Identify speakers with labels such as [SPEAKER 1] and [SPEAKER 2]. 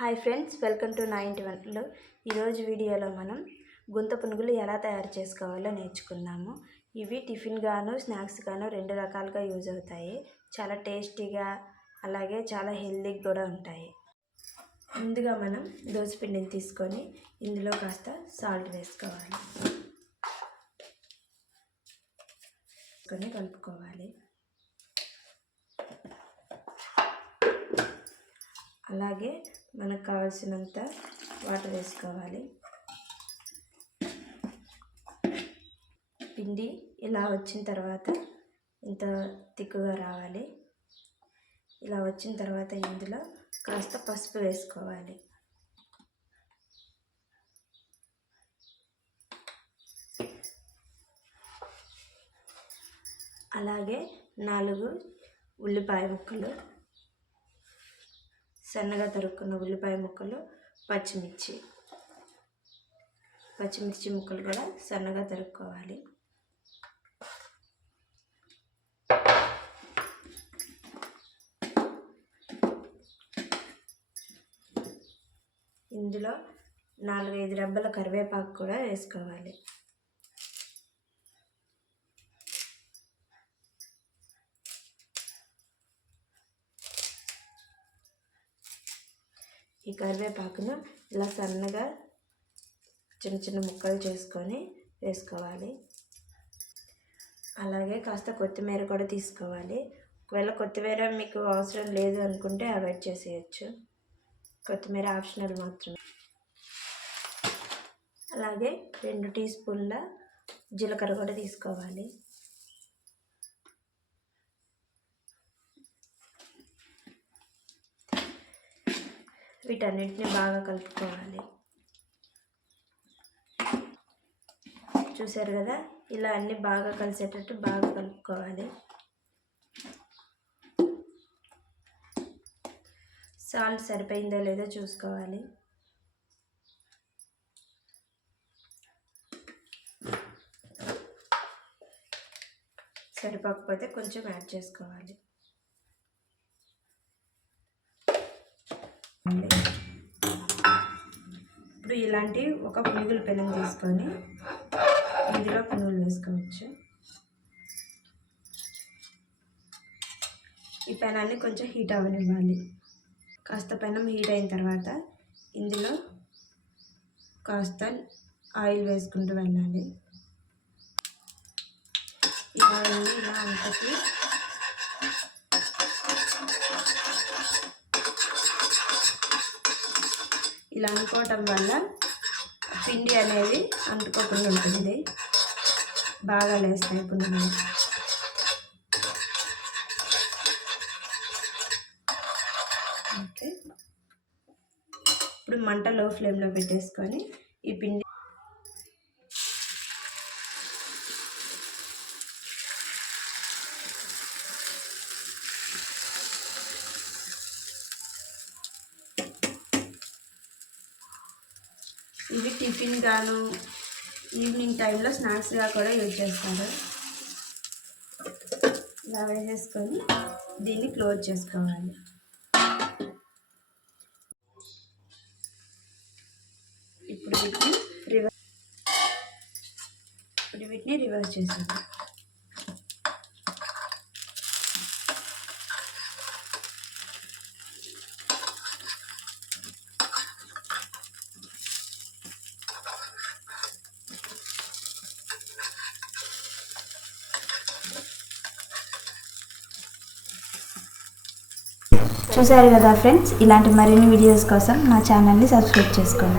[SPEAKER 1] Hi friends welcome to ninety వన్లో. ఈరోజు వీడియోలో మనం గుంత పునుగులు ఎలా తయారు చేసుకోవాలో నేర్చుకుందాము. ఇవి టిఫిన్ గాను స్నాక్స్ గాను రెండు రకాలుగా యూజ్ అవుతాయి. చాలా టేస్టీగా అలాగే చాలా హెల్తీగా కూడా ఉంటాయి. ముందుగా మనం పిండిని తీసుకొని ఇందులో కాస్త సాల్ట్ వేసుకోవాలి. కొని కలుపుకోవాలి. అలాగే మనకు కావాల్సినంత వాటర్ వేసుకోవాలి. పిండి ఇలా వచ్చిన తర్వాత ఇంత తిక్కుగా రావాలి. ఇలా వచ్చిన తర్వాత ఇందులో కాస్త పసుపు వేసుకోవాలి. అలాగే నాలుగు ఉల్లిపాయ ముక్కలు సన్నగా తరుక్కున్న ఉల్లిపాయ ముక్కలు పచ్చిమిర్చి. పచ్చిమిర్చి ముక్కలు కూడా సన్నగా తరుక్కోవాలి. ఇందులో నాలుగైదు రెబ్బల కరివేపాకు కూడా వేసుకోవాలి. ఈ కరివేపాకును ఇలా సన్నగా చిన్న చిన్న ముక్కలు చేసుకొని వేసుకోవాలి. అలాగే కాస్త కొత్తిమీర కూడా తీసుకోవాలి. ఒకవేళ కొత్తిమీర మీకు అవసరం లేదు అనుకుంటే అవాయిడ్ చేసేయచ్చు. కొత్తిమీర ఆప్షనల్ మాత్రమే. అలాగే రెండు టీ స్పూన్ల జీలకర్ర కూడా తీసుకోవాలి. వీటన్నిటిని బాగా కలుపుకోవాలి. చూసారు కదా? ఇలా అన్నీ బాగా కలిసేటట్టు బాగా కలుపుకోవాలి. సాల్ట్ సరిపోయిందో లేదో చూసుకోవాలి. సరిపోకపోతే కొంచెం యాడ్ చేసుకోవాలి. ఇప్పుడు ఇలాంటి ఒక పునుగుల పెనం తీసుకొని ఇందులో పునుగులు వేసుకోవచ్చు. ఈ పెనాన్ని కొంచెం హీట్ అవ్వనివ్వాలి. కాస్త పెనం హీట్ అయిన తర్వాత ఇందులో కాస్త ఆయిల్ వేసుకుంటూ వెళ్ళాలి. ఈ ఆయిల్ ఇలా అంతకి ఇలా అనుకోవటం వల్ల పిండి అనేది అంటుకోకుండా ఉంటుంది. బాగా లేస్తాయి పునుగులు. ఓకే. ఇప్పుడు మంట లో ఫ్లేమ్లో పెట్టేసుకొని ఈ పిండి ఇవి టిఫిన్ గాను ఈవినింగ్ టైంలో స్నాక్స్గా కూడా యూజ్ చేస్తారు. ఇలా వేసేసుకొని దీన్ని క్లోజ్ చేసుకోవాలి. ఇప్పుడు వీటిని రివర్స్ ఇప్పుడు వీటిని రివర్స్ చేసేది
[SPEAKER 2] చూసారు కదా ఫ్రెండ్స్? ఇలాంటి మరిన్ని వీడియోస్ కోసం నా ఛానల్ని సబ్స్క్రైబ్ చేసుకోండి.